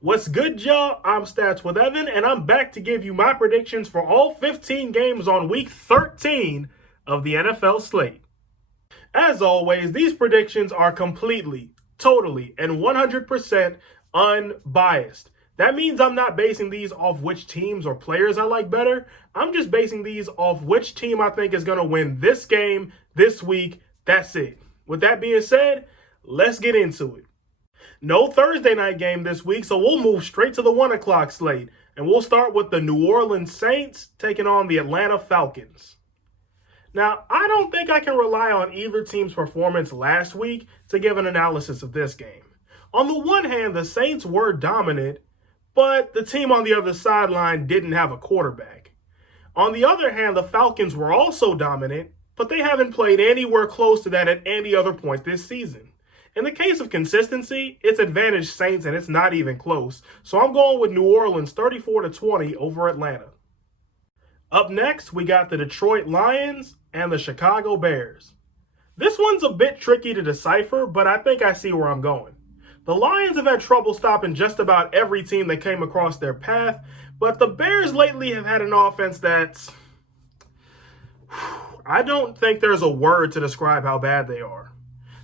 What's good, y'all? I'm Stats with Evan, and I'm back to give you my predictions for all 15 games on week 13 of the NFL slate. As always, these predictions are completely, totally, and 100% unbiased. That means I'm not basing these off which teams or players I like better. I'm just basing these off which team I think is going to win this game, this week. That's it. With that being said, let's get into it. No Thursday night game this week, so we'll move straight to the 1 o'clock slate. And we'll start with the New Orleans Saints taking on the Atlanta Falcons. Now, I don't think I can rely on either team's performance last week to give an analysis of this game. On the one hand, the Saints were dominant, but the team on the other sideline didn't have a quarterback. On the other hand, the Falcons were also dominant, but they haven't played anywhere close to that at any other point this season. In the case of consistency, it's advantage Saints, and it's not even close. So I'm going with New Orleans 34-20 over Atlanta. Up next, we got the Detroit Lions and the Chicago Bears. This one's a bit tricky to decipher, but I think I see where I'm going. The Lions have had trouble stopping just about every team that came across their path, but the Bears lately have had an offense that's... I don't think there's a word to describe how bad they are.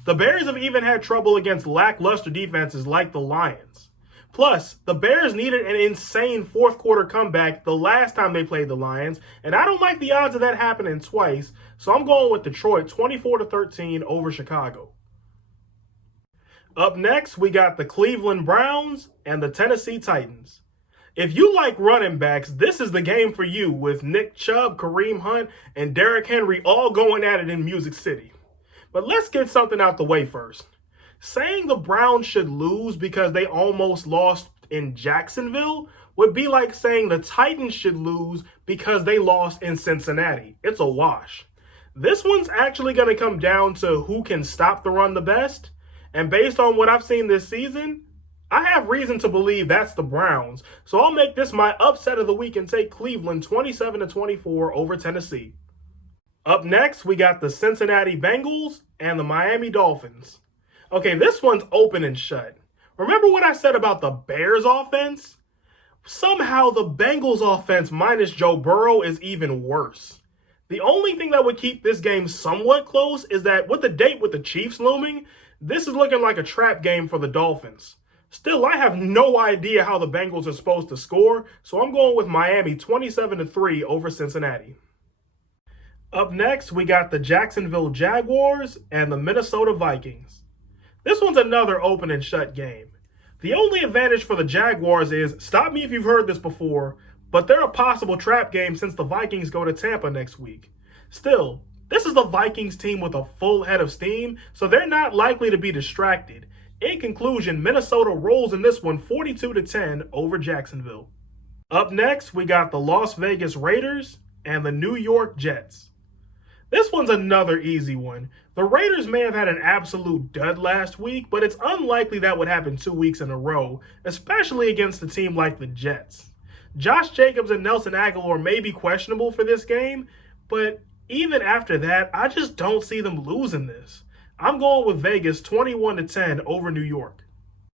The Bears have even had trouble against lackluster defenses like the Lions. Plus, the Bears needed an insane fourth quarter comeback the last time they played the Lions, and I don't like the odds of that happening twice, so I'm going with Detroit 24-13 over Chicago. Up next, we got the Cleveland Browns and the Tennessee Titans. If you like running backs, this is the game for you with Nick Chubb, Kareem Hunt, and Derrick Henry all going at it in Music City. But let's get something out the way first. Saying the Browns should lose because they almost lost in Jacksonville would be like saying the Titans should lose because they lost in Cincinnati. It's a wash. This one's actually going to come down to who can stop the run the best. And based on what I've seen this season, I have reason to believe that's the Browns. So I'll make this my upset of the week and take Cleveland 27-24 over Tennessee. Up next, we got the Cincinnati Bengals and the Miami Dolphins. Okay, this one's open and shut. Remember what I said about the Bears offense? Somehow the Bengals offense minus Joe Burrow is even worse. The only thing that would keep this game somewhat close is that with the date with the Chiefs looming, this is looking like a trap game for the Dolphins. Still, I have no idea how the Bengals are supposed to score, so I'm going with Miami 27-3 over Cincinnati. Up next, we got the Jacksonville Jaguars and the Minnesota Vikings. This one's another open and shut game. The only advantage for the Jaguars is, stop me if you've heard this before, but they're a possible trap game since the Vikings go to Tampa next week. Still, this is the Vikings team with a full head of steam, so they're not likely to be distracted. In conclusion, Minnesota rolls in this one 42-10 over Jacksonville. Up next, we got the Las Vegas Raiders and the New York Jets. This one's another easy one. The Raiders may have had an absolute dud last week, but it's unlikely that would happen 2 weeks in a row, especially against a team like the Jets. Josh Jacobs and Nelson Agholor may be questionable for this game, but even after that, I just don't see them losing this. I'm going with Vegas 21-10 over New York.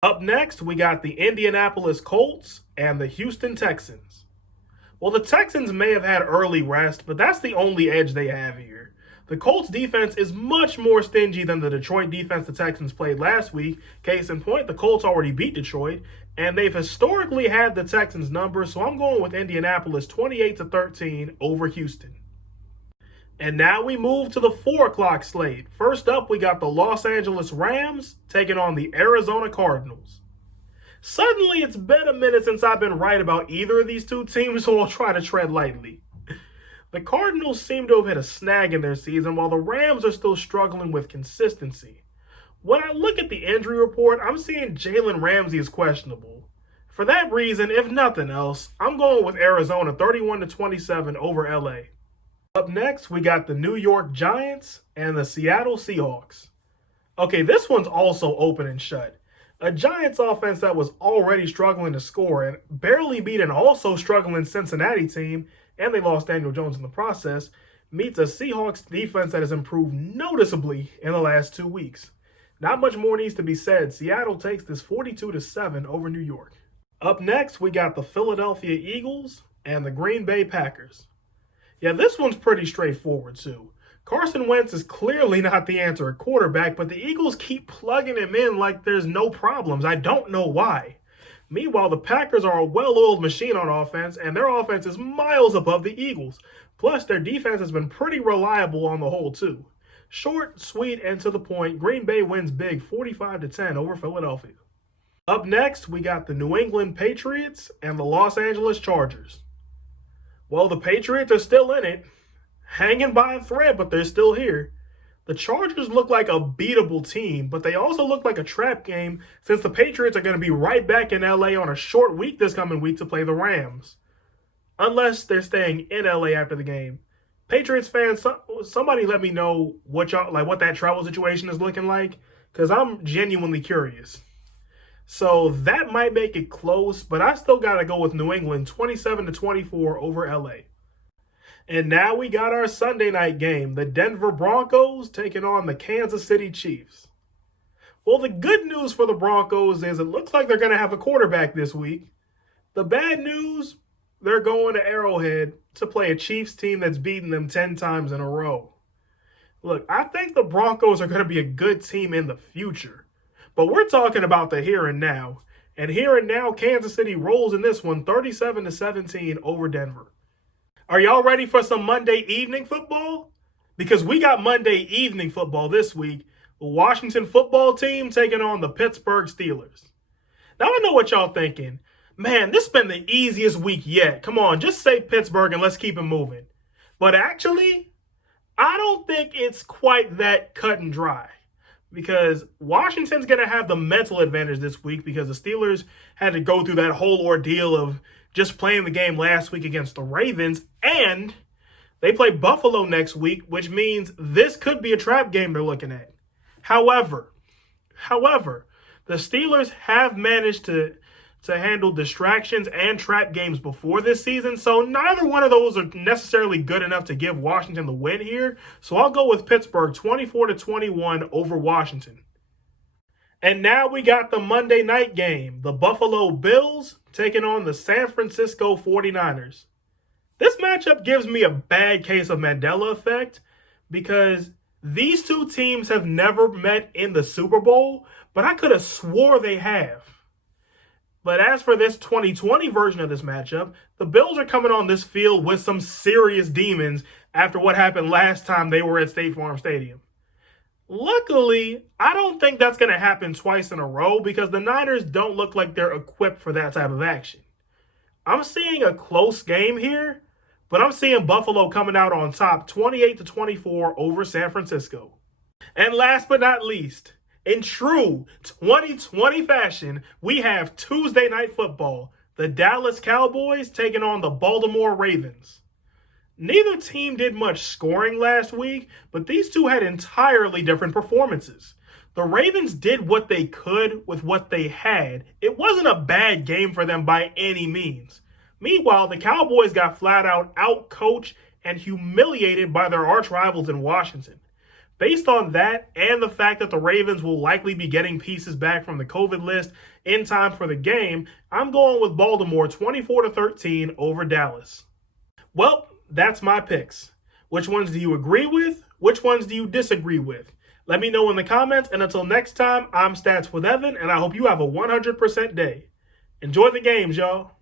Up next, we got the Indianapolis Colts and the Houston Texans. Well, the Texans may have had early rest, but that's the only edge they have here. The Colts defense is much more stingy than the Detroit defense the Texans played last week. Case in point, the Colts already beat Detroit, and they've historically had the Texans' number, so I'm going with Indianapolis 28-13 over Houston. And now we move to the 4 o'clock slate. First up, we got the Los Angeles Rams taking on the Arizona Cardinals. Suddenly, it's been a minute since I've been right about either of these two teams, so I'll try to tread lightly. The Cardinals seem to have hit a snag in their season, while the Rams are still struggling with consistency. When I look at the injury report, I'm seeing Jalen Ramsey is questionable. For that reason, if nothing else, I'm going with Arizona 31-27 over LA. Up next, we got the New York Giants and the Seattle Seahawks. Okay, this one's also open and shut. A Giants offense that was already struggling to score and barely beat an also struggling Cincinnati team, and they lost Daniel Jones in the process, meets a Seahawks defense that has improved noticeably in the last 2 weeks. Not much more needs to be said. Seattle takes this 42-7 over New York. Up next, we got the Philadelphia Eagles and the Green Bay Packers. Yeah, this one's pretty straightforward, too. Carson Wentz is clearly not the answer at quarterback, but the Eagles keep plugging him in like there's no problems. I don't know why. Meanwhile, the Packers are a well-oiled machine on offense, and their offense is miles above the Eagles. Plus, their defense has been pretty reliable on the whole, too. Short, sweet, and to the point, Green Bay wins big 45-10 over Philadelphia. Up next, we got the New England Patriots and the Los Angeles Chargers. Well, the Patriots are still in it, hanging by a thread, but they're still here. The Chargers look like a beatable team, but they also look like a trap game since the Patriots are going to be right back in LA on a short week this coming week to play the Rams. Unless they're staying in LA after the game. Patriots fans, somebody let me know what that travel situation is looking like, because I'm genuinely curious. So that might make it close, but I still got to go with New England 27-24 over LA. And now we got our Sunday night game, the Denver Broncos taking on the Kansas City Chiefs. Well, the good news for the Broncos is it looks like they're going to have a quarterback this week. The bad news, they're going to Arrowhead to play a Chiefs team that's beaten them 10 times in a row. Look, I think the Broncos are going to be a good team in the future. But we're talking about the here and now. And here and now, Kansas City rolls in this one 37-17 over Denver. Are y'all ready for some Monday evening football? Because we got Monday evening football this week. The Washington football team taking on the Pittsburgh Steelers. Now I know what y'all thinking. Man, this has been the easiest week yet. Come on, just say Pittsburgh and let's keep it moving. But actually, I don't think it's quite that cut and dry. Because Washington's going to have the mental advantage this week because the Steelers had to go through that whole ordeal of just playing the game last week against the Ravens. And they play Buffalo next week, which means this could be a trap game they're looking at. However, the Steelers have managed to handle distractions and trap games before this season, so neither one of those are necessarily good enough to give Washington the win here. So I'll go with Pittsburgh 24-21 over Washington. And now we got the Monday night game, the Buffalo Bills taking on the San Francisco 49ers. This matchup gives me a bad case of Mandela effect because these two teams have never met in the Super Bowl, but I could have swore they have. But as for this 2020 version of this matchup, the Bills are coming on this field with some serious demons after what happened last time they were at State Farm Stadium. Luckily, I don't think that's going to happen twice in a row because the Niners don't look like they're equipped for that type of action. I'm seeing a close game here, but I'm seeing Buffalo coming out on top 28-24 over San Francisco. And last but not least, in true 2020 fashion, we have Tuesday Night Football. The Dallas Cowboys taking on the Baltimore Ravens. Neither team did much scoring last week, but these two had entirely different performances. The Ravens did what they could with what they had. It wasn't a bad game for them by any means. Meanwhile, the Cowboys got flat out coached and humiliated by their arch rivals in Washington. Based on that and the fact that the Ravens will likely be getting pieces back from the COVID list in time for the game, I'm going with Baltimore 24-13 over Dallas. Well, that's my picks. Which ones do you agree with? Which ones do you disagree with? Let me know in the comments, and until next time, I'm Stats with Evan, and I hope you have a 100% day. Enjoy the games, y'all.